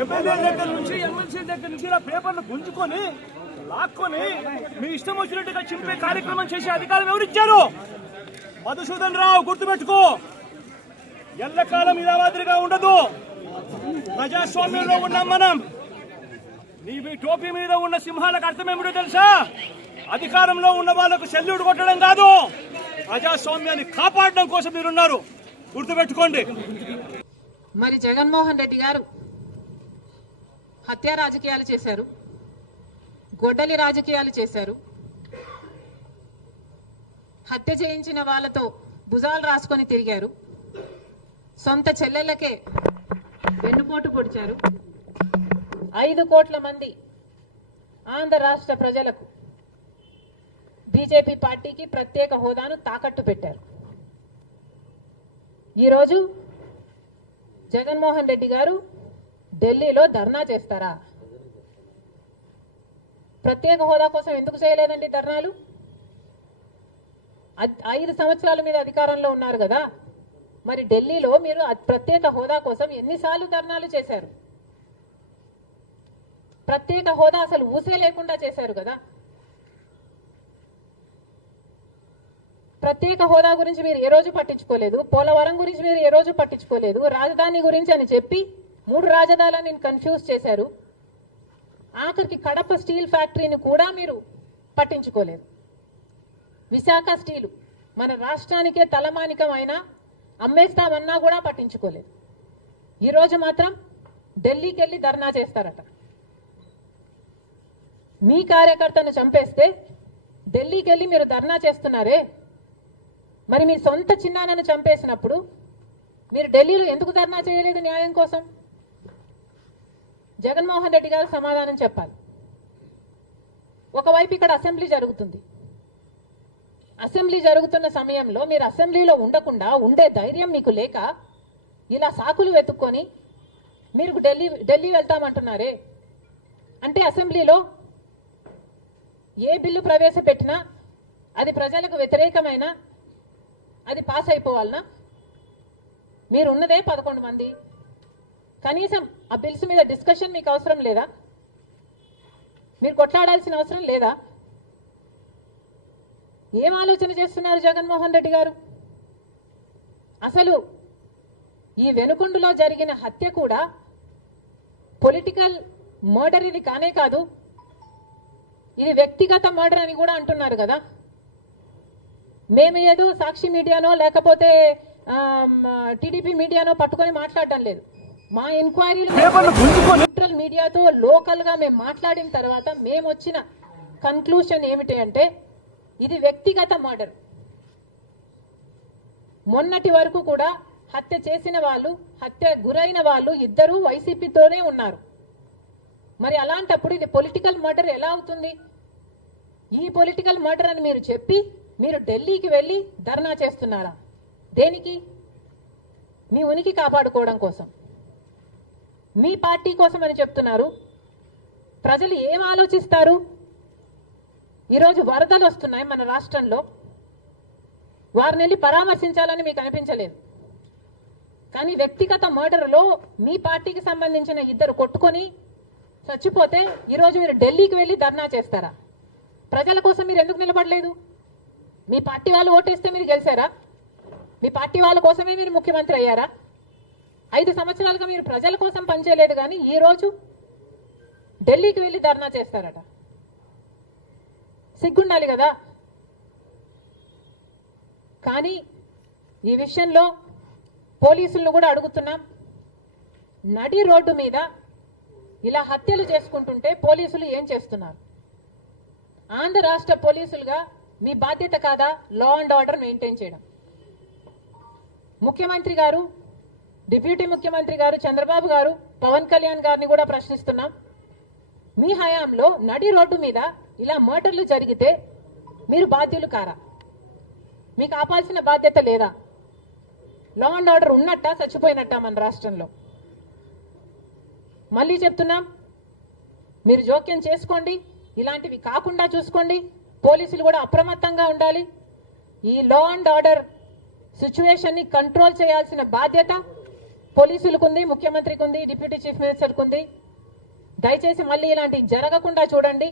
MLA దగ్గర నుంచి MLC దగ్గర నుంచి ఇలా పేపర్లు గుంజుకొని లాక్కొని మీ ఇష్టం వచ్చినట్టుగా చింపే కార్యక్రమం చేసే అధికారం ఎవరిచ్చారు? మధుసూదన్ రావు, గుర్తుపెట్టుకో, ఎల్లకాలం ఇలా మాదిరిగా ఉండదు. ప్రజాస్వామ్యంలో ఉన్నాం మనం. నీ టోపీ మీద ఉన్న సింహాలకు అర్థం ఏమిటో తెలుసా? అధికారంలో ఉన్న వాళ్ళకు సెల్యూట్ కొట్టడం కాదు, ప్రజాస్వామ్యాన్ని కాపాడడం కోసం మీరున్నారు, గుర్తుపెట్టుకోండి. మరి జగన్మోహన్ రెడ్డి గారు హత్య రాజకీయాలు చేశారు, గొడ్డలి రాజకీయాలు చేశారు, హత్య చేయించిన వాళ్ళతో భుజాలు రాసుకొని తిరిగారు, సొంత చెల్లెళ్ళకే వెన్నుపోటు పొడిచారు. 5 కోట్ల మంది ఆంధ్ర రాష్ట్ర ప్రజలకు బీజేపీ పార్టీకి ప్రత్యేక హోదాను తాకట్టు పెట్టారు. ఈరోజు జగన్మోహన్ రెడ్డి గారు ఢిల్లీలో ధర్నా చేస్తారా? ప్రత్యేక హోదా కోసం ఎందుకు చేయలేదండి ధర్నాలు? 5 సంవత్సరాల మీద అధికారంలో ఉన్నారు కదా, మరి ఢిల్లీలో మీరు ప్రత్యేక హోదా కోసం ఎన్నిసార్లు ధర్నాలు చేశారు? ప్రత్యేక హోదా అసలు ఊసే లేకుండా చేశారు కదా. ప్రత్యేక హోదా గురించి మీరు ఏ రోజు పట్టించుకోలేదు, పోలవరం గురించి మీరు ఏ రోజు పట్టించుకోలేదు, రాజధాని గురించి అని చెప్పి 3 రాజధానులను కన్ఫ్యూజ్ చేశారు. ఆఖరికి కడప స్టీల్ ఫ్యాక్టరీని కూడా మీరు పట్టించుకోలేదు. విశాఖ స్టీలు మన రాష్ట్రానికే తలమానికం అయినా అమ్మేస్తామన్నా కూడా పట్టించుకోలేదు. ఈరోజు మాత్రం ఢిల్లీకి వెళ్ళి ధర్నా చేస్తారట. మీ కార్యకర్తను చంపేస్తే ఢిల్లీకి వెళ్ళి మీరు ధర్నా చేస్తున్నారే, మరి మీ సొంత చిన్నాన్నను చంపేసినప్పుడు మీరు ఢిల్లీలో ఎందుకు ధర్నా చేయలేదు న్యాయం కోసం? జగన్మోహన్ రెడ్డి గారు సమాధానం చెప్పాలి. ఒకవైపు ఇక్కడ అసెంబ్లీ జరుగుతుంది. అసెంబ్లీ జరుగుతున్న సమయంలో మీరు అసెంబ్లీలో ఉండకుండా ఉండే ధైర్యం మీకు లేక ఇలా సాకులు వెతుక్కొని మీరు ఢిల్లీ వెళ్తామంటున్నారే. అంటే అసెంబ్లీలో ఏ బిల్లు ప్రవేశపెట్టినా అది ప్రజలకు వ్యతిరేకమైన అది పాస్ అయిపోవాలనా? మీరు ఉన్నదే 11 మంది. కనీసం ఆ బిల్స్ మీద డిస్కషన్ మీకు అవసరం లేదా? మీరు కొట్లాడాల్సిన అవసరం లేదా? ఏం ఆలోచన చేస్తున్నారు జగన్మోహన్ రెడ్డి గారు? అసలు ఈ వెనుకొండలో జరిగిన హత్య కూడా పొలిటికల్ మర్డర్ ఇది కానే కాదు, ఇది వ్యక్తిగత మర్డర్ అని కూడా అంటున్నారు కదా. మేము ఏదో సాక్షి మీడియానో లేకపోతే టీడీపీ మీడియానో పట్టుకొని మాట్లాడడం లేదు. మా ఎంక్వైరీలు న్యూట్రల్ మీడియాతో లోకల్ గా మేము మాట్లాడిన తర్వాత మేము వచ్చిన కన్క్లూషన్ ఏమిటి అంటే ఇది వ్యక్తిగత మర్డర్. మొన్నటి వరకు కూడా హత్య చేసిన వాళ్ళు, హత్య గురైన వాళ్ళు ఇద్దరు వైసీపీతోనే ఉన్నారు. మరి అలాంటప్పుడు ఇది పొలిటికల్ మర్డర్ ఎలా అవుతుంది? ఈ పొలిటికల్ మర్డర్ అని మీరు చెప్పి మీరు ఢిల్లీకి వెళ్ళి ధర్నా చేస్తున్నారా? దేనికి? మీ ఉనికి కాపాడుకోవడం కోసం, మీ పార్టీ కోసం అని చెప్తున్నారు. ప్రజలు ఏం ఆలోచిస్తారు? ఈరోజు వరదలు వస్తున్నాయి మన రాష్ట్రంలో, వారిని వెళ్ళి పరామర్శించాలని మీకు అనిపించలేదు. కానీ వ్యక్తిగత మర్డర్లో మీ పార్టీకి సంబంధించిన 2 కొట్టుకొని చచ్చిపోతే ఈరోజు మీరు ఢిల్లీకి వెళ్ళి ధర్నా చేస్తారా? ప్రజల కోసం మీరు ఎందుకు నిలబడలేదు? మీ పార్టీ వాళ్ళు ఓటేస్తే మీరు గెలిచారా? మీ పార్టీ వాళ్ళ కోసమే మీరు ముఖ్యమంత్రి అయ్యారా? 5 సంవత్సరాలుగా మీరు ప్రజల కోసం పనిచేయలేదు, కానీ ఈరోజు ఢిల్లీకి వెళ్ళి ధర్నా చేస్తారట. సిగ్గుండాలి కదా. కానీ ఈ విషయంలో పోలీసులను కూడా అడుగుతున్నాం. నడి రోడ్డు మీద ఇలా హత్యలు చేసుకుంటుంటే పోలీసులు ఏం చేస్తున్నారు? ఆంధ్ర రాష్ట్ర పోలీసులుగా మీ బాధ్యత కాదా లా అండ్ ఆర్డర్ మెయింటైన్ చేయడం? ముఖ్యమంత్రి గారు, డిప్యూటీ ముఖ్యమంత్రి గారు చంద్రబాబు గారు, పవన్ కళ్యాణ్ గారిని కూడా ప్రశ్నిస్తున్నాం. మీ హయాంలో నడి రోడ్డు మీద ఇలా మర్డర్లు జరిగితే మీరు బాధ్యులు కారా? మీకు ఆపాల్సిన బాధ్యత లేదా? లా అండ్ ఆర్డర్ ఉన్నట్టా చచ్చిపోయినట్టా మన రాష్ట్రంలో? మళ్ళీ చెప్తున్నాం, మీరు జోక్యం చేసుకోండి, ఇలాంటివి కాకుండా చూసుకోండి. పోలీసులు కూడా అప్రమత్తంగా ఉండాలి. ఈ లా అండ్ ఆర్డర్ సిచ్యువేషన్ ని కంట్రోల్ చేయాల్సిన బాధ్యత పోలీసులకు ఉంది, ముఖ్యమంత్రికి ఉంది, డిప్యూటీ చీఫ్ మినిస్టర్కి ఉంది. దయచేసి మళ్ళీ ఇలాంటివి జరగకుండా చూడండి.